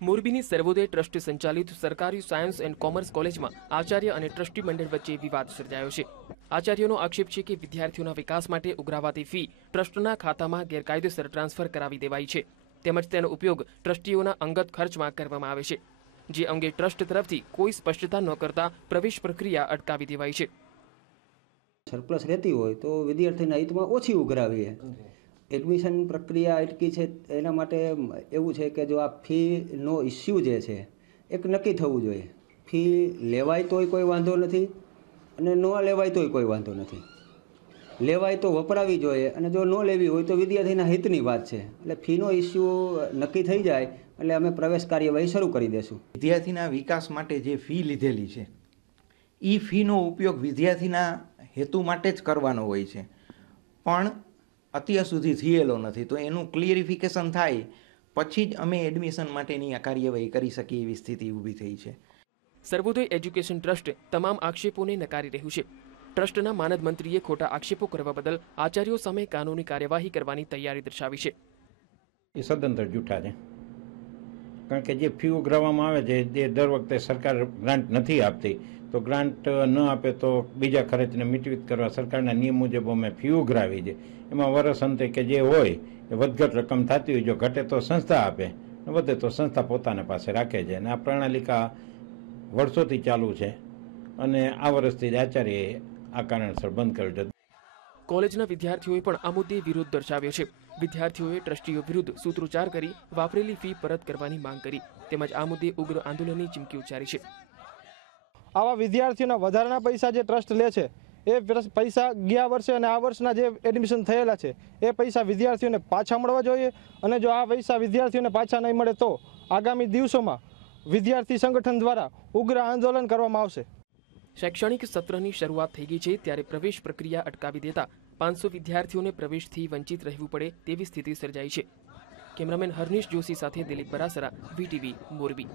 મોરબીની સર્વોદય ટ્રસ્ટ સંચાલિત સરકારી સાયન્સ એન્ડ કોમર્સ કોલેજમાં આચાર્ય અને ટ્રસ્ટી મંડળ વચ્ચે વિવાદ સર્જાયો છે। આચાર્યનો આક્ષેપ છે કે વિદ્યાર્થીઓના વિકાસ માટે ઉઘરાવાતી ફી ટ્રસ્ટના ખાતામાં ગેરકાયદેસર ટ્રાન્સફર કરાવી દેવાઈ છે, તેમજ તેનો ઉપયોગ ટ્રસ્ટીઓના અંગત ખર્ચમાં કરવામાં આવે છે, જે અંગે ટ્રસ્ટ તરફથી કોઈ સ્પષ્ટતા ન કરતા પ્રવેશ પ્રક્રિયા અટકાવી દેવાઈ છે। સરપ્લસ રહેતી હોય તો વિદ્યાર્થીના હિતમાં ઓછી ઉઘરાવીએ। એડમિશન પ્રક્રિયા અટકી છે એના માટે એવું છે કે જો આ ફીનો ઇસ્યુ જે છે એક નક્કી થવું જોઈએ। ફી લેવાય તોય કોઈ વાંધો નથી અને ન લેવાય તોય કોઈ વાંધો નથી। લેવાય તો વપરાવી જોઈએ અને જો ન લેવી હોય તો વિદ્યાર્થીના હિતની વાત છે। એટલે ફીનો ઇસ્યુ નક્કી થઈ જાય એટલે અમે પ્રવેશ કાર્યવાહી શરૂ કરી દેશું। વિદ્યાર્થીના વિકાસ માટે જે ફી લીધેલી છે એ ફીનો ઉપયોગ વિદ્યાર્થીના હેતુ માટે જ કરવાનો હોય છે, પણ અત્યાર સુધી થયેલો નથી। તો એનું ક્લિયરિફિકેશન થાય પછી જ અમે એડમિશન માટેની આ કાર્યવાહી કરી શકીએ એવી સ્થિતિ ઊભી થઈ છે। સર્વોદય એજ્યુકેશન ટ્રસ્ટ તમામ આક્ષેપોને નકારી રહ્યું છે। ટ્રસ્ટના માનદ મંત્રીએ ખોટા આક્ષેપો કરવા બદલ આચાર્યો સામે કાનૂની કાર્યવાહી કરવાની તૈયારી દર્શાવી છે। એ સદંતર જૂઠા છે, કારણ કે જે ફી ઉઘરાવવામાં આવે છે જે દર વખતે સરકાર ગ્રાન્ટ નથી આપતી, તો ગ્રાન્ટ ન આપે તો બીજા ખર્ચને મિશ્રિત કરવા સરકારના નિયમ મુજબ અમે ફી ઉઘરાવી છે। એમાં વર્ષ અંતે કે જે હોય એ વધઘટ રકમ થતી હોય, જો ઘટે તો સંસ્થા આપે, વધે તો સંસ્થા પોતાના પાસે રાખે છે। અને આ પ્રણાલિકા વર્ષોથી ચાલુ છે અને આ વર્ષથી જ આચાર્યએ આ કારણસર બંધ કરેલ છે। કોલેજના વિદ્યાર્થીઓએ પણ આ મુદ્દે વિરોધ દર્શાવ્યો છે। વિદ્યાર્થીઓએ ટ્રસ્ટીઓ વિરુદ્ધ સૂત્રોચ્ચાર કરી વાપરેલી ફી પરત કરવાની માંગ કરી, તેમજ આ મુદ્દે ઉગ્ર આંદોલનની ચીમકી ઉચ્ચારી છે। આવા વિદ્યાર્થીઓના વધારાના પૈસા જે ટ્રસ્ટ લે છે એ પૈસા ગયા વર્ષે અને આ વર્ષના જે એડમિશન થયેલા છે એ પૈસા વિદ્યાર્થીઓને પાછા મળવા જોઈએ, અને જો આ પૈસા વિદ્યાર્થીઓને પાછા નહીં મળે તો આગામી દિવસોમાં વિદ્યાર્થી સંગઠન દ્વારા ઉગ્ર આંદોલન કરવામાં આવશે। શૈક્ષણિક સત્રની શરૂઆત થઈ ગઈ છે ત્યારે પ્રવેશ પ્રક્રિયા અટકાવી દેતા 500 વિદ્યાર્થીઓને પ્રવેશથી વંચિત રહેવું પડે તેવી સ્થિતિ સર્જાઈ છે। કેમેરામેન હર્નિશ જોશી સાથે દિલીપ બરાસરા, VTV, મોરબી।